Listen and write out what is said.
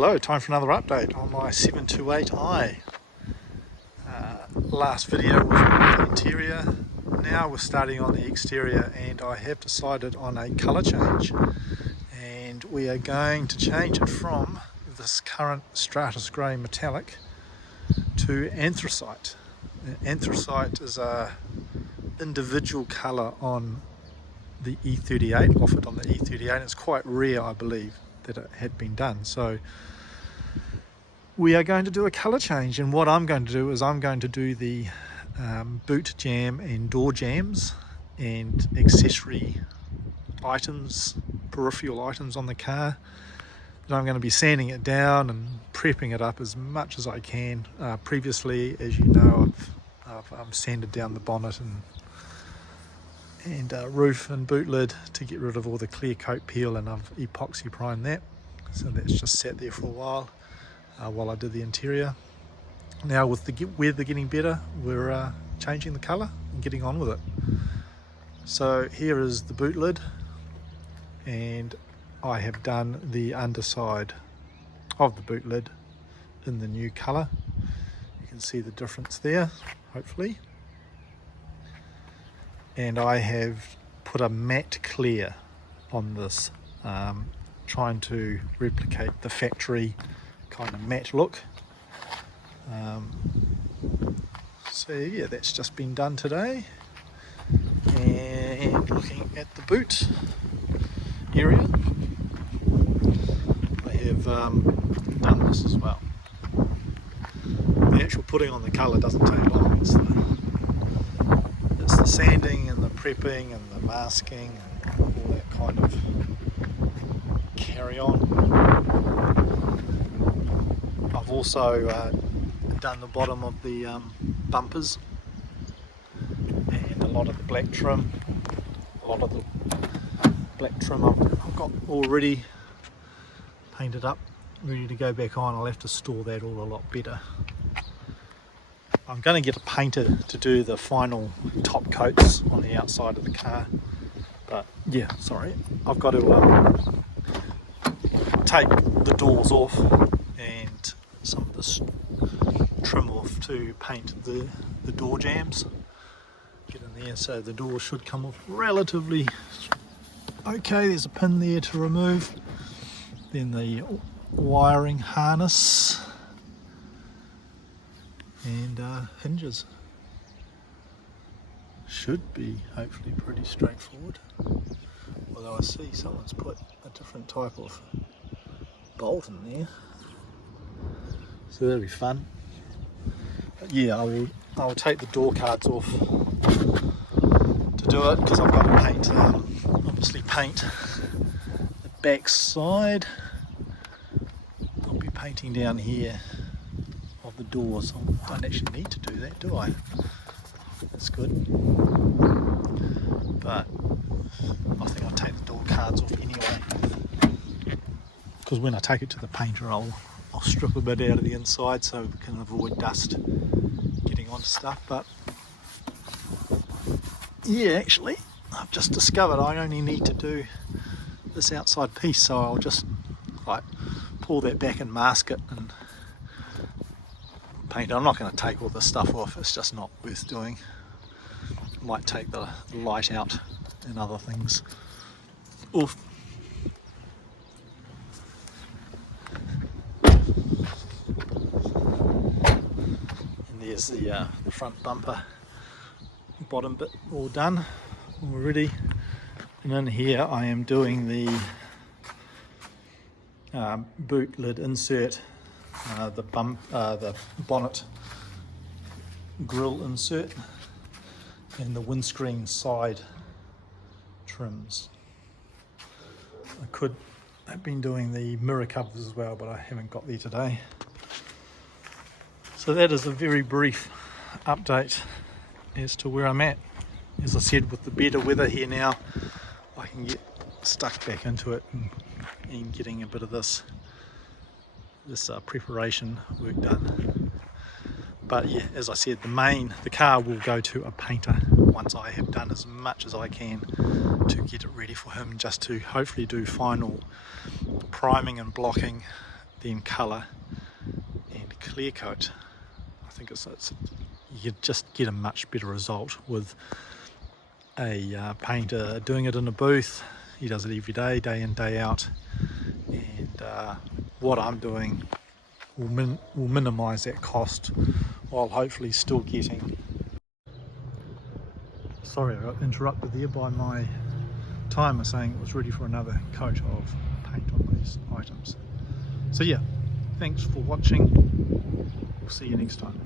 Hello, time for another update on my 728i. Last video was on the interior, now we're starting on the exterior, and I have decided on a colour change, and we are going to change it from this current Stratus Grey metallic to anthracite. Anthracite is a individual colour on the E38, offered on the E38, and it's quite rare, I believe, that it had been done. So we are going to do a colour change, and what I'm going to do is I'm going to do the boot jamb and door jambs and accessory items, peripheral items on the car. And I'm going to be sanding it down and prepping it up as much as I can. Previously, as you know, I've sanded down the bonnet and roof and boot lid to get rid of all the clear coat peel, and I've epoxy primed that, so that's just sat there for a while I did the interior. Now with the weather getting better, we're changing the colour and getting on with it. So here is the boot lid, and I have done the underside of the boot lid in the new colour. You can see the difference there, hopefully. And I have put a matte clear on this, trying to replicate the factory kind of matte look. So yeah, that's just been done today. And looking at the boot area, I have done this as well. The actual putting on the colour doesn't take long. It's the sanding and the prepping and the masking and all that kind of carry on. I've also done the bottom of the bumpers and a lot of the black trim. I've got already painted up, ready to go back on. I'll have to store that all a lot better. I'm going to get a painter to do the final top coats on the outside of the car, but yeah, sorry, I've got to take the doors off and some of this trim off to paint the door jambs. Get in there, so the door should come off relatively okay. There's a pin there to remove, then the wiring harness and hinges. Should be hopefully pretty straightforward, although I see someone's put a different type of bolt in there, so that'll be fun. But yeah, I will take the door cards off to do it, because I've got to paint, obviously paint the back side. I'll be painting down here of the doors. I don't actually need to do that, do I? That's good. But I think I'll take the door cards off anyway, because when I take it to the painter, I'll strip a bit out of the inside so we can avoid dust getting onto stuff. But yeah, actually I've just discovered I only need to do this outside piece, so I'll just like pull that back and mask it and paint. I'm not going to take all this stuff off, it's just not worth doing. I might take the light out and other things off. And there's the front bumper, bottom bit all done already. And in here I am doing the boot lid insert, the bonnet grill insert, and the windscreen side trims. I could have been doing the mirror covers as well, but I haven't got there today. So that is a very brief update as to where I'm at. As I said, with the better weather here now, I can get stuck back into it and getting a bit of this preparation work done. But yeah, as I said, the car will go to a painter once I have done as much as I can to get it ready for him, just to hopefully do final priming and blocking then colour and clear coat. I think you just get a much better result with a painter doing it in a booth. He does it every day, day in, day out, and what I'm doing will minimise that cost while hopefully still getting... Sorry, I got interrupted there by my timer saying it was ready for another coat of paint on these items. So yeah, thanks for watching. We'll see you next time.